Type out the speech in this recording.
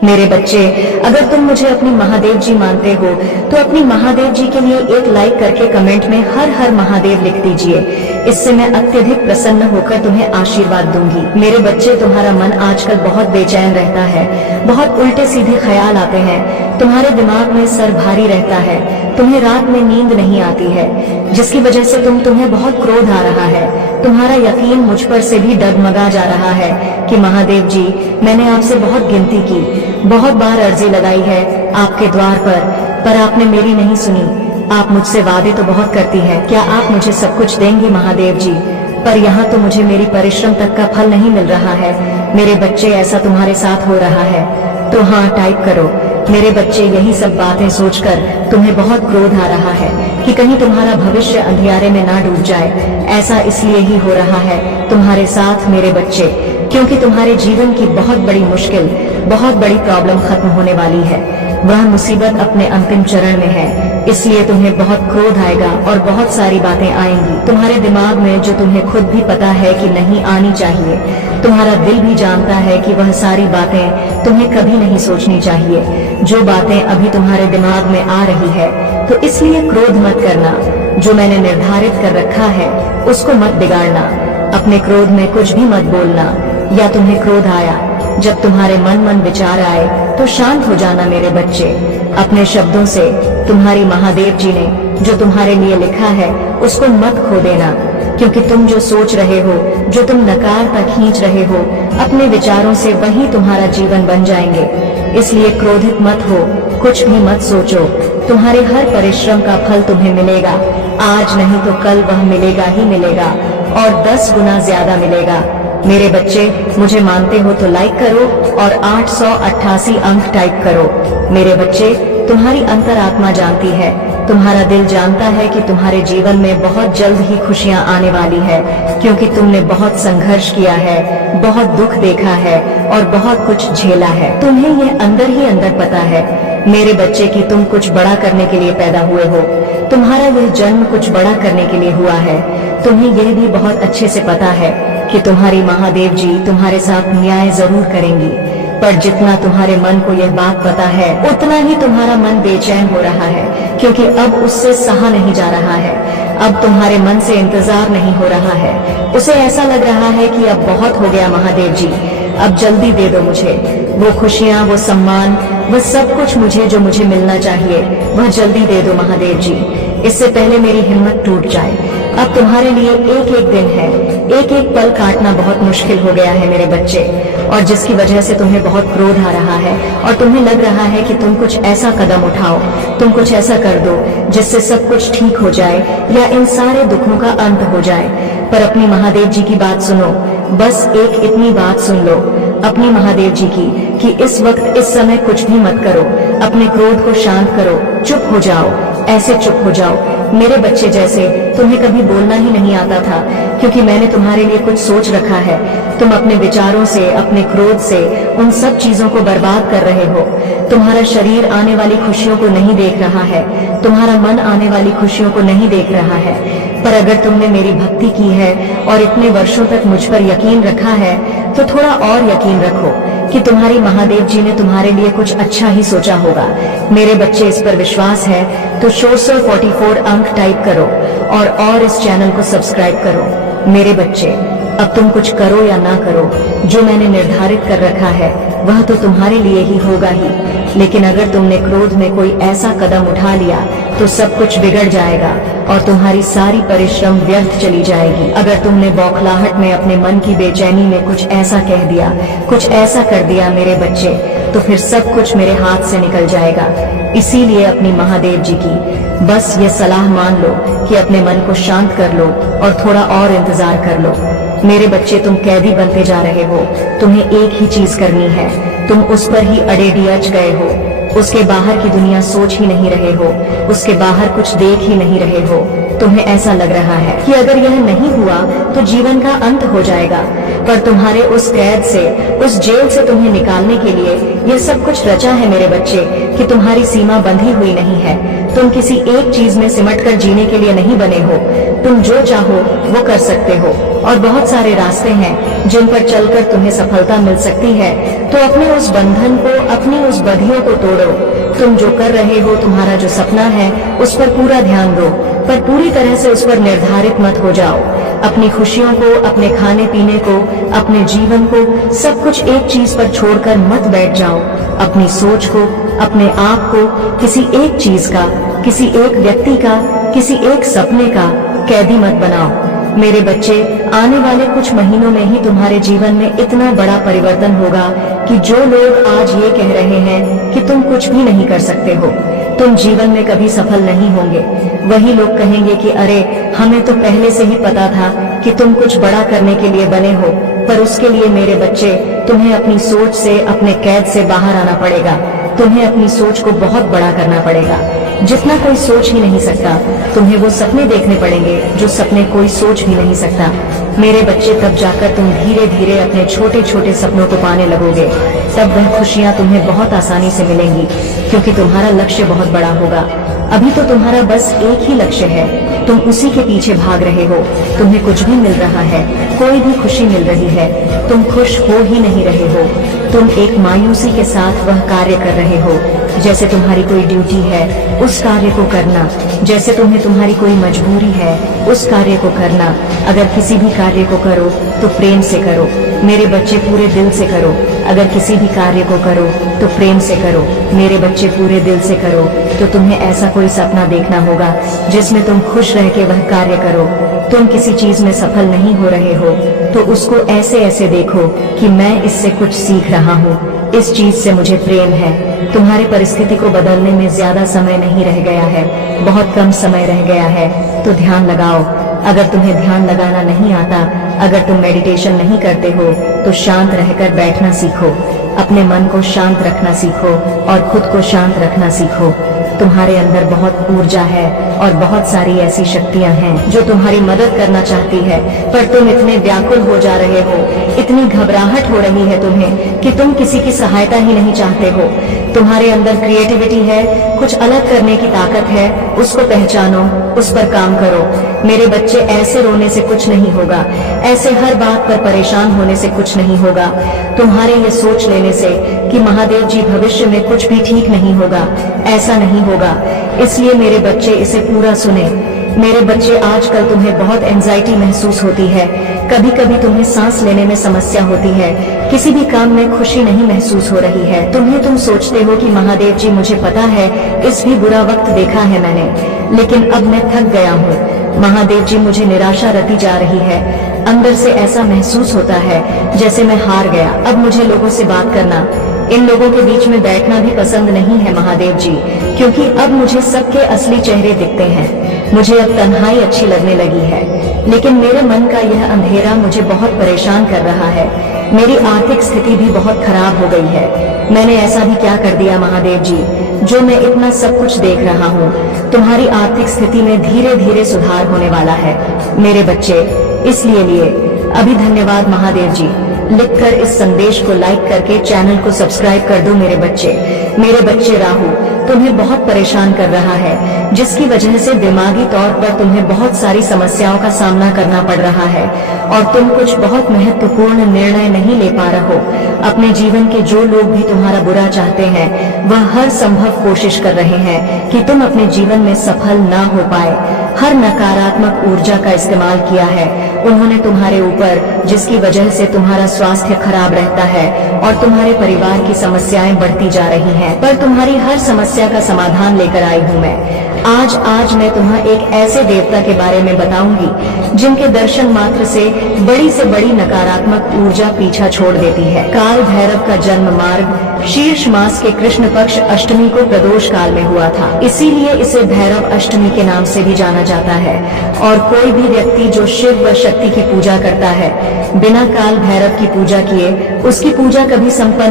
मेरे बच्चे, अगर तुम मुझे अपनी महादेव जी मानते हो तो अपनी महादेव जी के लिए एक लाइक करके कमेंट में हर हर महादेव लिख दीजिए। इससे मैं अत्यधिक प्रसन्न होकर तुम्हें आशीर्वाद दूंगी। मेरे बच्चे, तुम्हारा मन आजकल बहुत बेचैन रहता है, बहुत उल्टे सीधे ख्याल आते हैं, तुम्हारे दिमाग में सर भारी रहता है, तुम्हें रात में नींद नहीं आती है, जिसकी वजह से तुम्हें बहुत क्रोध आ रहा है। तुम्हारा यकीन मुझ पर से भी डगमगा जा रहा है कि महादेव जी, मैंने आपसे बहुत गिनती की, बहुत बार अर्जी लगाई है आपके द्वार पर आपने मेरी नहीं सुनी। आप मुझसे वादे तो बहुत करती हैं, क्या आप मुझे सब कुछ देंगे महादेव जी? पर यहाँ तो मुझे मेरी परिश्रम तक का फल नहीं मिल रहा है। मेरे बच्चे, ऐसा तुम्हारे साथ हो रहा है तो हाँ टाइप करो। मेरे बच्चे, यही सब बातें सोचकर तुम्हें बहुत क्रोध आ रहा है कि कहीं तुम्हारा भविष्य अंधियारे में ना डूब जाए। ऐसा इसलिए ही हो रहा है तुम्हारे साथ मेरे बच्चे, क्योंकि तुम्हारे जीवन की बहुत बड़ी मुश्किल, बहुत बड़ी प्रॉब्लम खत्म होने वाली है। वह मुसीबत अपने अंतिम चरण में है, इसलिए तुम्हें बहुत क्रोध आएगा और बहुत सारी बातें आएंगी तुम्हारे दिमाग में, जो तुम्हें खुद भी पता है कि नहीं आनी चाहिए। तुम्हारा दिल भी जानता है कि वह सारी बातें तुम्हें कभी नहीं सोचनी चाहिए, जो बातें अभी तुम्हारे दिमाग में आ रही है। तो इसलिए क्रोध मत करना, जो मैंने निर्धारित कर रखा है उसको मत बिगाड़ना। अपने क्रोध में कुछ भी मत बोलना, या तुम्हें क्रोध आया, जब तुम्हारे मन विचार आए तो शांत हो जाना मेरे बच्चे। अपने शब्दों से तुम्हारी महादेव जी ने जो तुम्हारे लिए लिखा है उसको मत खो देना, क्योंकि तुम जो सोच रहे हो, जो तुम नकार तक खींच रहे हो अपने विचारों से, वही तुम्हारा जीवन बन जाएंगे। इसलिए क्रोधित मत हो, कुछ भी मत सोचो, तुम्हारे हर परिश्रम का फल तुम्हें मिलेगा। आज नहीं तो कल वह मिलेगा ही मिलेगा, और 10 गुना ज्यादा मिलेगा। मेरे बच्चे, मुझे मानते हो तो लाइक करो और 888 अंक टाइप करो। मेरे बच्चे, तुम्हारी अंतरात्मा जानती है, तुम्हारा दिल जानता है कि तुम्हारे जीवन में बहुत जल्द ही खुशियां आने वाली है, क्योंकि तुमने बहुत संघर्ष किया है, बहुत दुख देखा है और बहुत कुछ झेला है। तुम्हें ये अंदर ही अंदर पता है मेरे बच्चे कि तुम कुछ बड़ा करने के लिए पैदा हुए हो। तुम्हारा यह जन्म कुछ बड़ा करने के लिए हुआ है। तुम्हें यह भी बहुत अच्छे से पता है कि तुम्हारी महादेव जी तुम्हारे साथ न्याय जरूर करेंगी, पर जितना तुम्हारे मन को यह बात पता है उतना ही तुम्हारा मन बेचैन हो रहा है, क्योंकि अब उससे सहा नहीं जा रहा है। अब तुम्हारे मन से इंतजार नहीं हो रहा है, उसे ऐसा लग रहा है कि अब बहुत हो गया महादेव जी, अब जल्दी दे दो मुझे वो खुशियाँ, वो सम्मान, वह सब कुछ मुझे जो मुझे मिलना चाहिए, वह जल्दी दे दो महादेव जी, इससे पहले मेरी हिम्मत टूट जाए। अब तुम्हारे लिए एक एक दिन है, एक एक पल काटना बहुत मुश्किल हो गया है मेरे बच्चे, और जिसकी वजह से तुम्हें बहुत क्रोध आ रहा है और तुम्हें लग रहा है कि तुम कुछ ऐसा कदम उठाओ, तुम कुछ ऐसा कर दो जिससे सब कुछ ठीक हो जाए या इन सारे दुखों का अंत हो जाए। पर अपनी महादेव जी की बात सुनो, बस एक इतनी बात सुन लो अपनी महादेव जी की, कि इस वक्त इस समय कुछ भी मत करो, अपने क्रोध को शांत करो, चुप हो जाओ, ऐसे चुप हो जाओ मेरे बच्चे जैसे तुम्हें कभी बोलना ही नहीं आता था, क्योंकि मैंने तुम्हारे लिए कुछ सोच रखा है। तुम अपने विचारों से, अपने क्रोध से उन सब चीजों को बर्बाद कर रहे हो। तुम्हारा शरीर आने वाली खुशियों को नहीं देख रहा है, तुम्हारा मन आने वाली खुशियों को नहीं देख रहा है। पर अगर तुमने मेरी भक्ति की है और इतने वर्षों तक मुझ पर यकीन रखा है, तो थोड़ा और यकीन रखो कि तुम्हारी महादेव जी ने तुम्हारे लिए कुछ अच्छा ही सोचा होगा। मेरे बच्चे, इस पर विश्वास है तो 444 अंक टाइप करो और इस चैनल को सब्सक्राइब करो। मेरे बच्चे, अब तुम कुछ करो या ना करो, जो मैंने निर्धारित कर रखा है वह तो तुम्हारे लिए ही होगा ही, लेकिन अगर तुमने क्रोध में कोई ऐसा कदम उठा लिया तो सब कुछ बिगड़ जाएगा और तुम्हारी सारी परिश्रम व्यर्थ चली जाएगी। अगर तुमने बौखलाहट में अपने मन की बेचैनी में कुछ ऐसा कह दिया, कुछ ऐसा कर दिया मेरे बच्चे, तो फिर सब कुछ मेरे हाथ से निकल जाएगा। इसीलिए अपनी महादेव जी की बस ये सलाह मान लो कि अपने मन को शांत कर लो और थोड़ा और इंतजार कर लो। मेरे बच्चे, तुम कैदी बनते जा रहे हो, तुम्हें एक ही चीज करनी है, तुम उस पर ही अड़े डियच गए हो, उसके बाहर की दुनिया सोच ही नहीं रहे हो, उसके बाहर कुछ देख ही नहीं रहे हो। तुम्हें ऐसा लग रहा है कि अगर यह नहीं हुआ तो जीवन का अंत हो जाएगा, पर तुम्हारे उस कैद से, उस जेल से तुम्हें निकालने के लिए यह सब कुछ रचा है मेरे बच्चे, कि तुम्हारी सीमा बंधी हुई नहीं है। तुम किसी एक चीज में सिमट कर जीने के लिए नहीं बने हो, तुम जो चाहो वो कर सकते हो। और बहुत सारे रास्ते हैं जिन पर चलकर तुम्हें सफलता मिल सकती है। तो अपने उस बंधन को, अपनी उस बधियों को तोड़ो। तुम जो कर रहे हो, तुम्हारा जो सपना है, उस पर पूरा ध्यान दो, पर पूरी तरह से उस पर निर्धारित मत हो जाओ। अपनी खुशियों को, अपने खाने पीने को, अपने जीवन को, सब कुछ एक चीज पर छोड़कर मत बैठ जाओ। अपनी सोच को, अपने आप को किसी एक चीज का, किसी एक व्यक्ति का, किसी एक सपने का कैदी मत बनाओ। मेरे बच्चे, आने वाले कुछ महीनों में ही तुम्हारे जीवन में इतना बड़ा परिवर्तन होगा कि जो लोग आज ये कह रहे हैं कि तुम कुछ भी नहीं कर सकते हो, तुम जीवन में कभी सफल नहीं होंगे, वही लोग कहेंगे कि अरे, हमें तो पहले से ही पता था कि तुम कुछ बड़ा करने के लिए बने हो। पर उसके लिए मेरे बच्चे, तुम्हें अपनी सोच से, अपने कैद से बाहर आना पड़ेगा। तुम्हें अपनी सोच को बहुत बड़ा करना पड़ेगा, जितना कोई सोच ही नहीं सकता। तुम्हें वो सपने देखने पड़ेंगे जो सपने कोई सोच भी नहीं सकता। मेरे बच्चे, तब जाकर तुम धीरे धीरे अपने छोटे छोटे सपनों को पाने लगोगे। तब वह खुशियां तुम्हें बहुत आसानी से मिलेंगी, क्योंकि तुम्हारा लक्ष्य बहुत बड़ा होगा। अभी तो तुम्हारा बस एक ही लक्ष्य है, तुम उसी के पीछे भाग रहे हो। तुम्हें कुछ भी मिल रहा है, कोई भी खुशी मिल रही है, तुम खुश हो ही नहीं रहे हो। तुम एक मायूसी के साथ वह कार्य कर रहे हो जैसे तुम्हारी कोई ड्यूटी है, उस कार्य को करना। जैसे तुम्हें तुम्हारी कोई मजबूरी है, उस कार्य को करना। अगर किसी भी कार्य को करो तो प्रेम से करो मेरे बच्चे, पूरे दिल से करो। अगर किसी भी कार्य को करो तो प्रेम से करो मेरे बच्चे, पूरे दिल से करो। तो तुम्हें ऐसा कोई सपना देखना होगा जिसमें तुम खुश रह के वह कार्य करो। तुम किसी चीज में सफल नहीं हो रहे हो तो उसको ऐसे ऐसे देखो कि मैं इससे कुछ सीख रहा हूँ, इस चीज से मुझे प्रेम है। तुम्हारी परिस्थिति को बदलने में ज्यादा समय नहीं रह गया है, बहुत कम समय रह गया है। तो ध्यान लगाओ। अगर तुम्हें ध्यान लगाना नहीं आता, अगर तुम मेडिटेशन नहीं करते हो, तो शांत रहकर बैठना सीखो, अपने मन को शांत रखना सीखो और खुद को शांत रखना सीखो। तुम्हारे अंदर बहुत ऊर्जा है और बहुत सारी ऐसी शक्तियां हैं जो तुम्हारी मदद करना चाहती है, पर तुम इतने व्याकुल हो जा रहे हो, इतनी घबराहट हो रही है तुम्हें कि तुम किसी की सहायता ही नहीं चाहते हो। तुम्हारे अंदर क्रिएटिविटी है, कुछ अलग करने की ताकत है, उसको पहचानो, उस पर काम करो। मेरे बच्चे, ऐसे रोने से कुछ नहीं होगा, ऐसे हर बात पर परेशान होने से कुछ नहीं होगा, तुम्हारे ये सोच लेने से कि महादेव जी भविष्य में कुछ भी ठीक नहीं होगा, ऐसा नहीं होगा। इसलिए मेरे बच्चे, इसे पूरा सुने। मेरे बच्चे, आजकल तुम्हें बहुत एंजाइटी महसूस होती है, कभी कभी तुम्हें सांस लेने में समस्या होती है, किसी भी काम में खुशी नहीं महसूस हो रही है। तुम सोचते हो कि महादेव जी, मुझे पता है, इस भी बुरा वक्त देखा है मैंने, लेकिन अब मैं थक गया हूँ। महादेव जी, मुझे निराशा रती जा रही है, अंदर से ऐसा महसूस होता है जैसे मैं हार गया। अब मुझे लोगों से बात करना, इन लोगों के बीच में बैठना भी पसंद नहीं है महादेव जी, क्योंकि अब मुझे सबके असली चेहरे दिखते हैं। मुझे अब तन्हाई अच्छी लगने लगी है, लेकिन मेरे मन का यह अंधेरा मुझे बहुत परेशान कर रहा है। मेरी आर्थिक स्थिति भी बहुत खराब हो गई है। मैंने ऐसा भी क्या कर दिया महादेव जी, जो मैं इतना सब कुछ देख रहा हूँ। तुम्हारी आर्थिक स्थिति में धीरे धीरे सुधार होने वाला है मेरे बच्चे, इसलिए लिए अभी धन्यवाद महादेव जी लिखकर इस संदेश को लाइक करके चैनल को सब्सक्राइब कर दो मेरे बच्चे। मेरे बच्चे, राहु तुम्हें बहुत परेशान कर रहा है, जिसकी वजह से दिमागी तौर पर तुम्हें बहुत सारी समस्याओं का सामना करना पड़ रहा है और तुम कुछ बहुत महत्वपूर्ण निर्णय नहीं ले पा रहे हो। अपने जीवन के जो लोग भी तुम्हारा बुरा चाहते हैं, वह हर संभव कोशिश कर रहे हैं कि तुम अपने जीवन में सफल ना हो पाए। हर नकारात्मक ऊर्जा का इस्तेमाल किया है उन्होंने तुम्हारे ऊपर, जिसकी वजह से तुम्हारा स्वास्थ्य खराब रहता है और तुम्हारे परिवार की समस्याएं बढ़ती जा रही हैं। पर तुम्हारी हर समस्या का समाधान लेकर आई हूँ मैं। आज मैं तुम्हें एक ऐसे देवता के बारे में बताऊंगी जिनके दर्शन मात्र से बड़ी नकारात्मक ऊर्जा पीछा छोड़ देती है। काल भैरव का जन्म मार्ग शीर्ष मास के कृष्ण पक्ष अष्टमी को प्रदोष काल में हुआ था, इसीलिए इसे भैरव अष्टमी के नाम से भी जाना जाता है। और कोई भी व्यक्ति जो शिव व शक्ति की पूजा करता है, बिना काल भैरव की पूजा किए उसकी पूजा कभी संपन्न